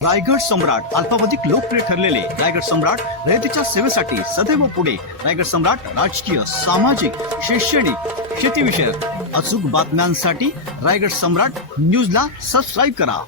रायगड सम्राट अल्पावधिक लोकप्रिय ठरलेले रायगड सम्राट रयतेच्या सेवेसाठी सदैव पुढे. रायगड सम्राट राजकीय सामाजिक शैक्षणिक शेतीविषयक अचूक बातम्यांसाठी रायगड सम्राट न्यूजला सबस्क्राईब करा.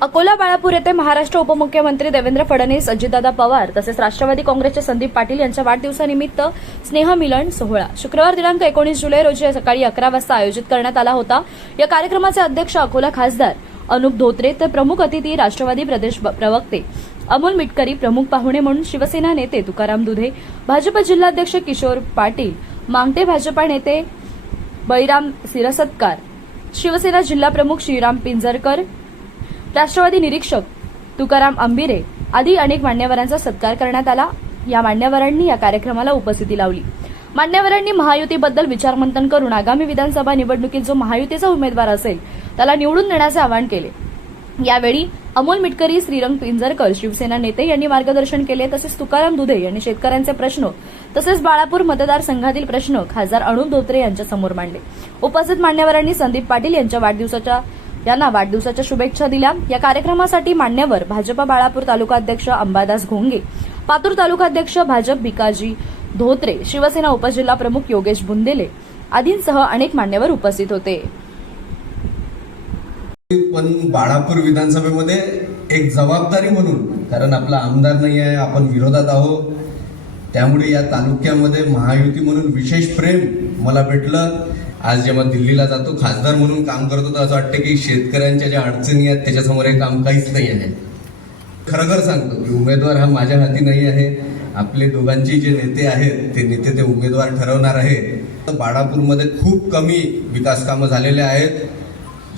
अकोला बाळापूर येथे महाराष्ट्र उपमुख्यमंत्री देवेंद्र फडणवीस अजितदादा पवार तसेच राष्ट्रवादी काँग्रेसचे संदीप पाटील यांच्या वाढदिवसानिमित्त स्नेहमिलन सोहळा. शुक्रवार दिनांक एकोणीस जुलै रोजी सकाळी अकरा वाजता आयोजित करण्यात आला होता. या कार्यक्रमाचे अध्यक्ष अकोला खासदार अनुप धोत्रे तर प्रमुख अतिथी राष्ट्रवादी प्रदेश ब- प्रवक्ते. अमोल मिटकरी प्रमुख पाहुणे म्हणून शिवसेना नेते तुकाराम दुधे भाजप जिल्हाध्यक्ष किशोर पाटील मांगटे भाजपा नेते बळीराम सिरसत्कार शिवसेना जिल्हा प्रमुख श्रीराम पिंजरकर राष्ट्रवादी निरीक्षक तुकाराम आंबिरे आदी अनेक मान्यवरांचा सत्कार करण्यात आला. या मान्यवरांनी या कार्यक्रमाला उपस्थिती लावली. मान्यवरांनी महायुतीबद्दल विचारमंथन करून आगामी विधानसभा निवडणुकीत जो महायुतीचा उमेदवार असेल त्याला निवडून देण्याचे आवाहन केले. यावेळी अमोल मिटकरी श्रीरंग पिंजरकर शिवसेना नेते यांनी मार्गदर्शन केले तसेच तुकाराम दुधे यांनी शेतकऱ्यांचे प्रश्न तसेच बाळापूर मतदारसंघातील प्रश्न खासदार अनुप धोत्रे यांच्या समोर मांडले. उपस्थित मान्यवरांनी संदीप पाटील यांच्या वाढदिवसाच्या यांना वाढदिवसाच्या शुभेच्छा दिल्या. या कार्यक्रमासाठी मान्यवर भाजपा बाळापूर तालुका अध्यक्ष अंबादास घोंगे पातूर तालुकाध्यक्ष भाजप भिकाजी धोत्रे शिवसेना उपजिल्हा प्रमुख योगेश बुंदेले आदींसह अनेक मान्यवर उपस्थित होते. पण बाळापूर विधानसभेमध्ये एक जबाबदारी म्हणून कारण आपला आमदार नाही आहे आपण विरोधात आहोत त्यामुळे या तालुक्यामध्ये महायुती म्हणून विशेष प्रेम मला भेटलं. आज जेव्हा दिल्लीला जातो खासदार म्हणून काम करतो तर असं वाटतं की शेतकऱ्यांच्या ज्या अडचणी आहेत त्याच्यासमोर हे काम काहीच नाही आहे. खरं खरं सांगतो की उमेदवार हा माझ्या हाती नाही आहे. आपले दोघांचे जे नेते आहेत ते नेते ते उमेदवार ठरवणार आहे तर बाळापूरमध्ये खूप कमी विकास कामं झालेले आहेत.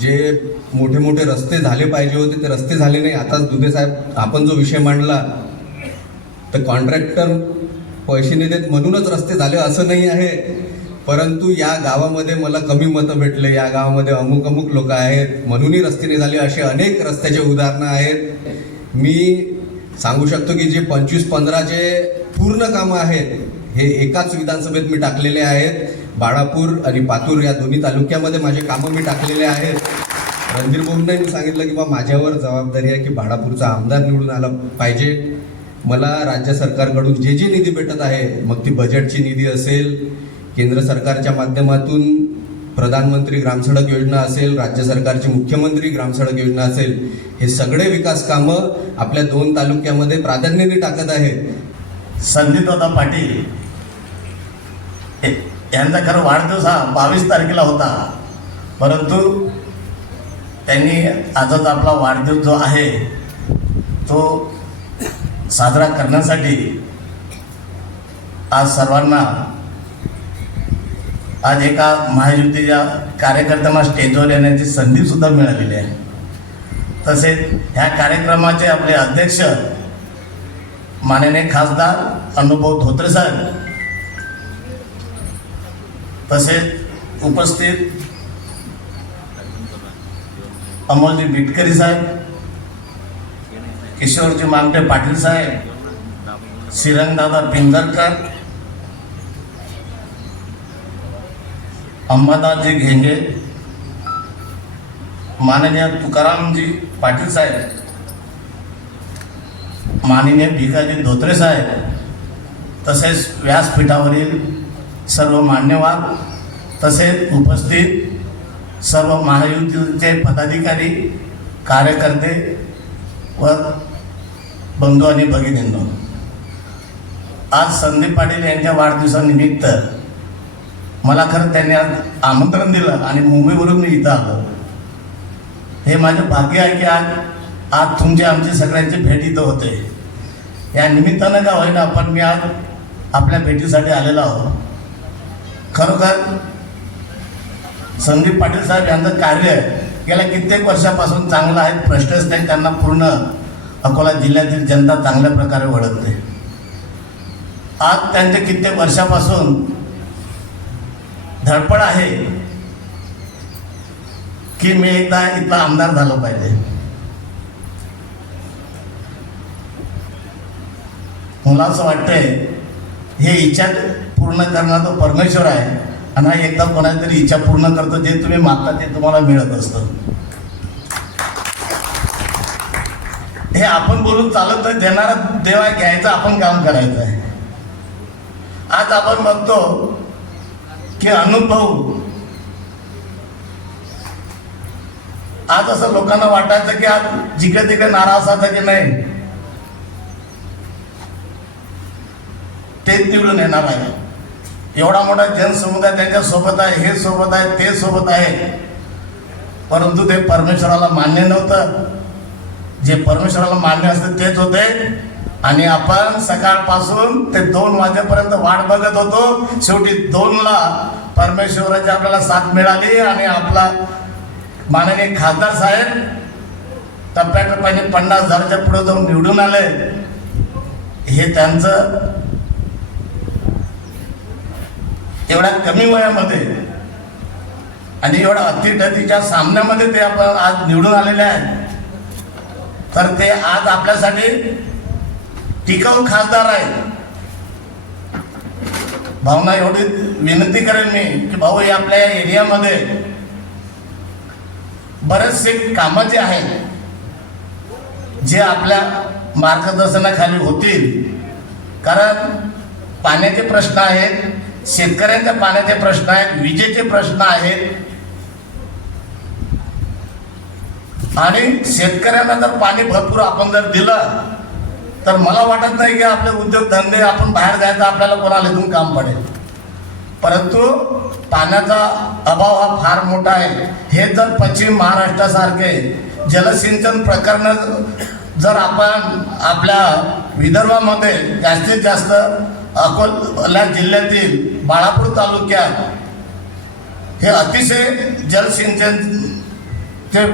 जे मोठे मोठे रस्ते झाले पाहिजे होते ते रस्ते झाले नाही. आताच दुधे साहेब आपण जो विषय मांडला तर कॉन्ट्रॅक्टर पैसे नाही देत म्हणूनच रस्ते झाले असं नाही आहे. परंतु या गावामध्ये मला कमी मतं भेटले. या गावामध्ये अमुक अमुक लोक आहेत. म्हणूनही रस्ते नाही झाले असे अनेक रस्त्याचे उदाहरणं आहेत. मी सांगू शकतो की जे पंचवीस पंधराचे पूर्ण कामं आहेत हे एकाच विधानसभेत मी टाकलेले आहेत. बाळापूर आणि पातूर या दोन्ही तालुक्यामध्ये माझे कामं मी टाकलेले आहेत. रणधीर भाऊंनाही मी सांगितलं की बा माझ्यावर जबाबदारी आहे की बाळापूरचा आमदार निवडून आला पाहिजे. मला राज्य सरकारकडून जे जे निधी भेटत आहे मग ती बजेटची निधी असेल केंद्र सरकारच्या माध्यमातून प्रधानमंत्री ग्रामसडक योजना असेल राज्य सरकारची मुख्यमंत्री ग्रामसडक योजना असेल हे सगळे विकास कामं आपल्या दोन तालुक्यामध्ये प्राधान्याने टाकत आहेत. संदीपदादा पाटील हे- यांचा खरं वाढदिवस हा बावीस तारखेला होता. परंतु त्यांनी आजच आपला वाढदिवस जो आहे तो साजरा करण्यासाठी आज सर्वांना आज एका महायुतीच्या कार्यकर्त्यांना स्टेजवर येण्याची संधीसुद्धा मिळालेली आहे. तसेच ह्या कार्यक्रमाचे आपले अध्यक्ष माननीय खासदार अनुभव धोत्रे साहेब तसेच उपस्थित अमोलजी बिटकरी साहेब किशोरजी मांगटे पाटील साहेब श्रीरंगदादा पिंजरकर अंबादासजी घेंगे माननीय तुकारामजी पाटील साहेब माननीय भिकाजी धोत्रे साहेब तसेच व्यासपीठावरील सर्व मान्यवर तसेच उपस्थित सर्व महायुतीचे पदाधिकारी कार्यकर्ते व बंधू आणि भगिनींनो आज संदीप पाटील यांच्या वाढदिवसानिमित्त मला खरं त्यांनी आज आमंत्रण दिलं आणि मुंबईवरून मी इथं आलो. हे माझं भाग्य आहे की आज आज तुमची आमची सगळ्यांची भेट इथं होते. या निमित्तानं का होईना आपण मी आज आपल्या भेटीसाठी आलेलो आहो खरोखर संदीप पाटील साहेब यांचं कार्य गेल्या कित्येक वर्षापासून चांगलं आहे प्रश्नच नाही त्यांना पूर्ण अकोला जिल्ह्यातील जनता चांगल्या प्रकारे ओळखते. आज त्यांचे कित्येक वर्षापासून धडपड आहे की मी एकदा इथला आमदार झालो पाहिजे. मला असं वाटतंय हे इच्छा पूर्ण करणारा तो परमेश्वर आहे आणि हा एकदा कोणातरी इच्छा पूर्ण करतो जे तुम्ही मागता ते तुम्हाला मिळत असतं. हे आपण बोलून चालत नाही देणारा देवा घ्यायचं आपण काम करायचं आहे. आज आपण बघतो की अनुभव आज असं लोकांना वाटायचं की आज जिकडे तिकडे नारा असायचा की नाही ते निवडून येणार आहे. एवढा मोठा जनसमुदाय त्यांच्यासोबत आहे हे सोबत आहे ते सोबत आहे. परंतु ते परमेश्वराला मान्य नव्हतं. जे परमेश्वराला मान्य असते तेच होते. आणि आपण सकाळपासून ते दोन वाजेपर्यंत वाट बघत होतो. शेवटी दोनला परमेश्वराची आपल्याला साथ मिळाली आणि आपला माननीय खासदार साहेब टप्प्याटप्प्याने पन्नास हजाराच्या पुढे जाऊन निवडून आले. हे त्यांचं एवढ्या कमी वयामध्ये आणि एवढ्या अतिटतीच्या सामन्यामध्ये ते आपण आज निवडून आलेले आहेत. तर ते आज आपल्यासाठी टिकाऊ खासदार आहे भावना एवढी विनंती करेन मी की भाऊ हे आपल्या या एरियामध्ये बरेचसे कामं जे आहेत जे आपल्या मार्गदर्शनाखाली होतील. कारण पाण्याचे प्रश्न आहेत शेतकऱ्यांच्या पाण्याचे प्रश्न आहेत विजेचे प्रश्न आहेत. आणि शेतकऱ्यांना जर पाणी भरपूर आपण जर दिलं तर मला वाटत नाही की आपले उद्योगधंदे आपण बाहेर जायचं आपल्याला कोणाला इथून काम पडेल. परंतु पाण्याचा अभाव हा फार मोठा आहे. हे जर पश्चिम महाराष्ट्रासारखे जलसिंचन प्रकरण जर आपण आपल्या विदर्भामध्ये जास्तीत जास्त अकोला जिल्ह्यातील बाळापूर तालुक्यात हे अतिशय जलसिंचन ते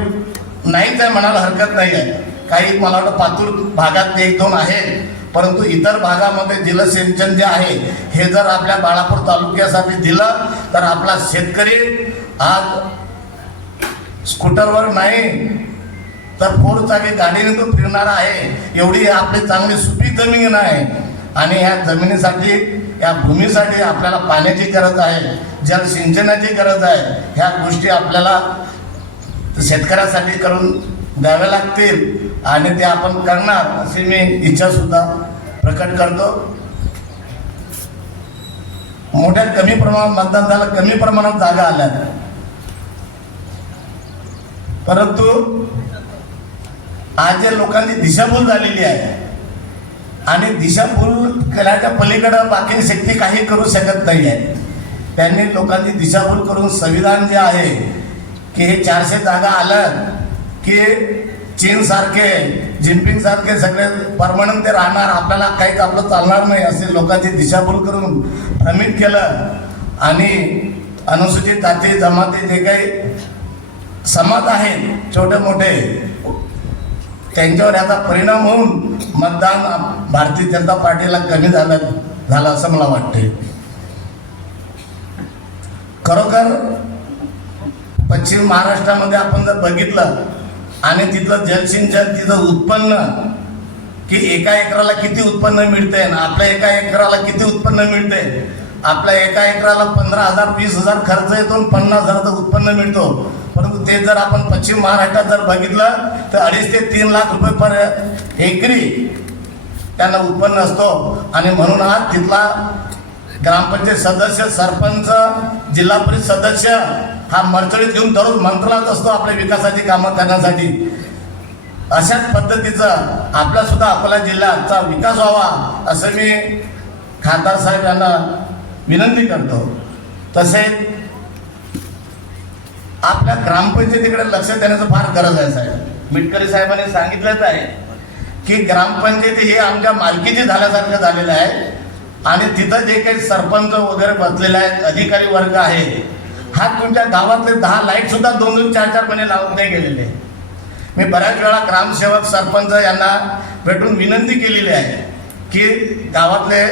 नाहीच आहे म्हणायला हरकत नाही आहे. काही मला वाटतं पातूर भागात एक दोन आहेत परंतु इतर भागामध्ये जलसिंचन जे आहे हे जर आपल्या बाळापूर तालुक्यासाठी दिलं तर आपला शेतकरी आज स्कूटरवर नाही तर फोर चाकी गाडीने तो फिरणारा आहे एवढी आपली चांगली सुपीक जमीन आहे. आणि ह्या जमिनीसाठी या भूमीसाठी आपल्याला पाण्याची गरज आहे जलसिंचनाची गरज आहे ह्या गोष्टी आपल्याला शेतकऱ्यासाठी करून द्याव्या लागतील. आणि ते आपण करणार अशी मी इच्छा सुद्धा प्रकट करतो. मोठ्या कमी प्रमाणात मतदान झालं कमी प्रमाणात जागा आल्या. परंतु आज जे लोकांची दिशाभूल झालेली आहे. आणि दिशाभूल केल्याच्या पलीकडं बाकी शक्ती काही करू शकत नाही आहे त्यांनी लोकांची दिशाभूल करून संविधान जे आहे की हे चारशे जागा आलं की चीन सारखे जिनपिंग सारखे सगळे परमनंट ते राहणार आपल्याला काहीच आपलं चालणार नाही असे लोकांची दिशाभूल करून भ्रमित केलं. आणि अनुसूचित जाती जमाती जे काही समाज आहेत छोटे मोठे त्यांच्यावर याचा परिणाम होऊन मतदान भारतीय जनता पार्टीला कमी झालं झालं असं मला वाटते खरोखर पश्चिम महाराष्ट्रामध्ये आपण जर बघितलं आणि तिथलं जलसिंचन तिथं उत्पन्न की एका एकराला किती उत्पन्न मिळते आणि आपल्या एका एकराला किती उत्पन्न मिळते आपल्या एका एकराला पंधरा हजार वीस हजार खर्च येतो आणि पन्नास हजाराचं उत्पन्न मिळतो. परंतु ते जर आपण पश्चिम महाराष्ट्रात जर बघितलं तर अडीच ते तीन लाख रुपये पर एकरी त्यांना उत्पन्न असतो. आणि म्हणून आज तिथला ग्रामपंचायत सदस्य सरपंच जिल्हा परिषद सदस्य हा मर्चडीत घेऊन दररोज मंत्रालयात असतो आपल्या विकासाची कामं करण्यासाठी. अशाच पद्धतीचा आपला सुद्धा अकोला जिल्ह्याचा विकास व्हावा असं मी खासदार साहेब यांना विनंती करतो. तसेच आपल्या ग्रामपंचायतीकडे लक्ष देण्याचं फार गरज आहे साहेब. मिटकरी साहेबांनी सांगितलंच आहे की ग्रामपंचायती हे आमच्या मालकीची झाल्यासारखं झालेलं आहे आणि तिथं जे काही सरपंच वगैरे बसलेले आहेत अधिकारी वर्ग आहे हा तुमच्या गावातले दहा लाइट सुद्धा दोन दोन चार चार महिने लावून ते गेलेले. मी बऱ्याच वेळा ग्रामसेवक सरपंच यांना भेटून विनंती केलेली आहे की गावातले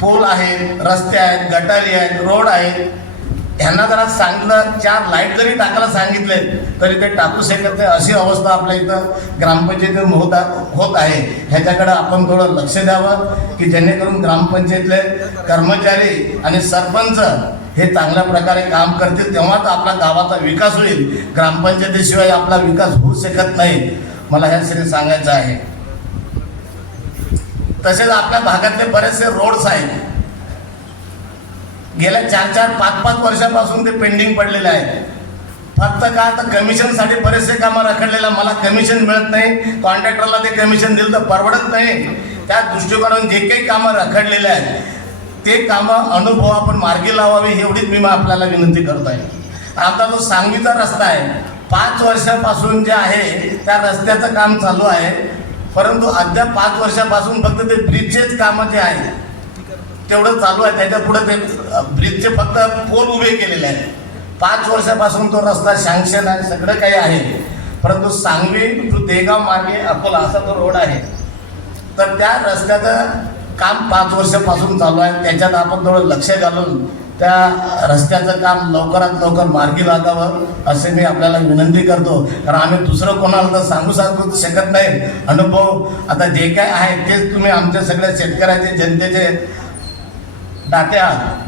पूल आहेत रस्ते आहेत गटारी आहेत रोड आहेत ह्यांना जरा सांगितलं चार लाइट जरी टाकायला सांगितले तरी ते टाकू शकत नाही अशी अवस्था आपल्या इथं ग्रामपंचायतीत होत होत आहे. ह्याच्याकडे आपण थोडं लक्ष द्यावं की जेणेकरून ग्रामपंचायतले कर्मचारी आणि सरपंच हे चांगल्या प्रकारे काम करतील तेव्हाच आपल्या गावाचा विकास होईल. ग्रामपंचायतीशिवाय आपला विकास होऊ शकत नाही. मला ह्या श्री सांगायचं आहे. तसेच आपल्या भागातले बरेचसे रोड्स आहेत. गेल्या चार चार पाच पाच वर्षापासून ते पेंडिंग पडलेले आहेत. फक्त का तर कमिशनसाठी बरेचसे कामं रखडलेलं मला कमिशन मिळत नाही. कॉन्ट्रॅक्टरला ते कमिशन दिलं तर परवडत नाही. त्या दृष्टिकोनातून जे काही कामं रखडलेले आहेत ते कामं अनुभव आपण मार्गी लावावी एवढीच मी आपल्याला विनंती करत आहे आता जो सांगवीचा रस्ता आहे पाच वर्षापासून जे आहे त्या रस्त्याचं काम चालू आहे. परंतु अद्याप पाच वर्षापासून फक्त ते ब्रिजचेच कामं जे आहे तेवढं चालू आहे. त्याच्या पुढे ते ब्रिजचे फक्त पोल उभे केलेले आहेत. पाच वर्षापासून तो रस्ता सँक्शन आहे सगळं काही आहे. परंतु सांगवी टू देगाव मार्गे अकोला असा तो रोड आहे. तर त्या रस्त्याचं काम पाच वर्षापासून चालू आहे. त्याच्यात आपण थोडं लक्ष घालून त्या रस्त्याचं काम लवकरात लवकर मार्गी लागावं असे मी आपल्याला विनंती करतो. कारण आम्ही दुसरं कोणाला तर सांगू सांगू शकत नाही. अनुभव आता जे काय आहे तेच तुम्ही आमच्या सगळ्या शेतकऱ्याचे जनतेचे दाते आहात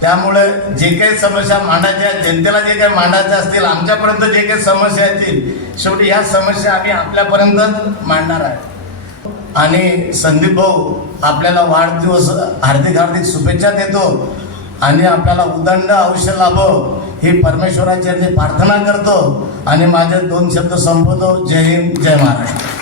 त्यामुळे जे काही समस्या मांडायच्या जनतेला जे काही मांडायच्या असतील आमच्यापर्यंत जे काही समस्या येतील शेवटी ह्या समस्या आम्ही आपल्यापर्यंत मांडणार आहे. आणि संदीप भाऊ आपल्याला वाढदिवस हार्दिक हार्दिक शुभेच्छा देतो. आणि आपल्याला उदंड आयुष्य लाभो ही परमेश्वराची प्रार्थना करतो. आणि माझे दोन शब्द संपवतो. जय हिंद जय महाराष्ट्र.